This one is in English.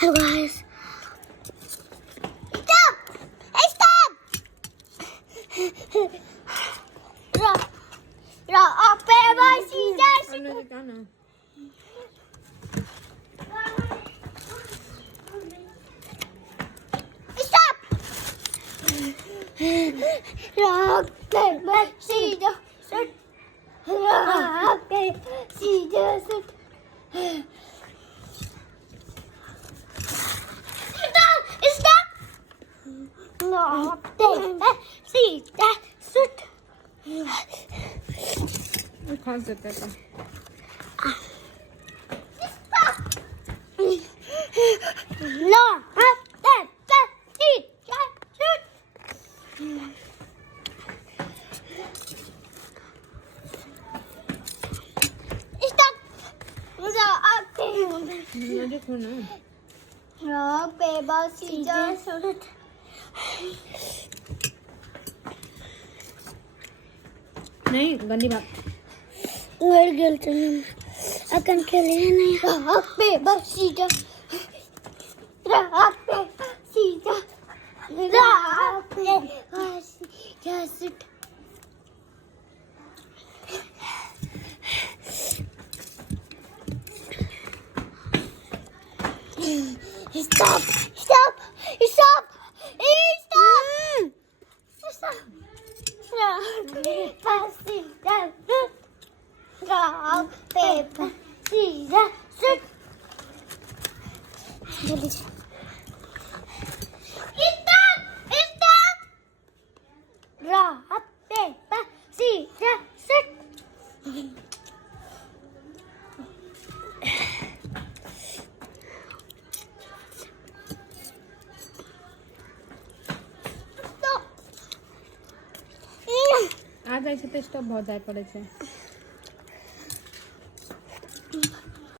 guys. Stop! Hey, stop! Rock, paper, scissors. Stop! Rock, paper, scissors. Rock, paper, scissors. Stop! Rock, paper, scissors. Khan se peta. No, No देखो ना. rock, paper, scissors. नहीं गंदी बात. Where girl children? Akan खेले नहीं. Rock, paper, scissors. Rock, paper, scissors. Rock, paper, scissors. Stop! Stop! Stop! Stop! Rock, paper, scissors. Rock, paper, scissors. Stop! Stop! Rock, paper, scissors. Stop! आज ऐसे तो stop बहुत जाए पड़े छे.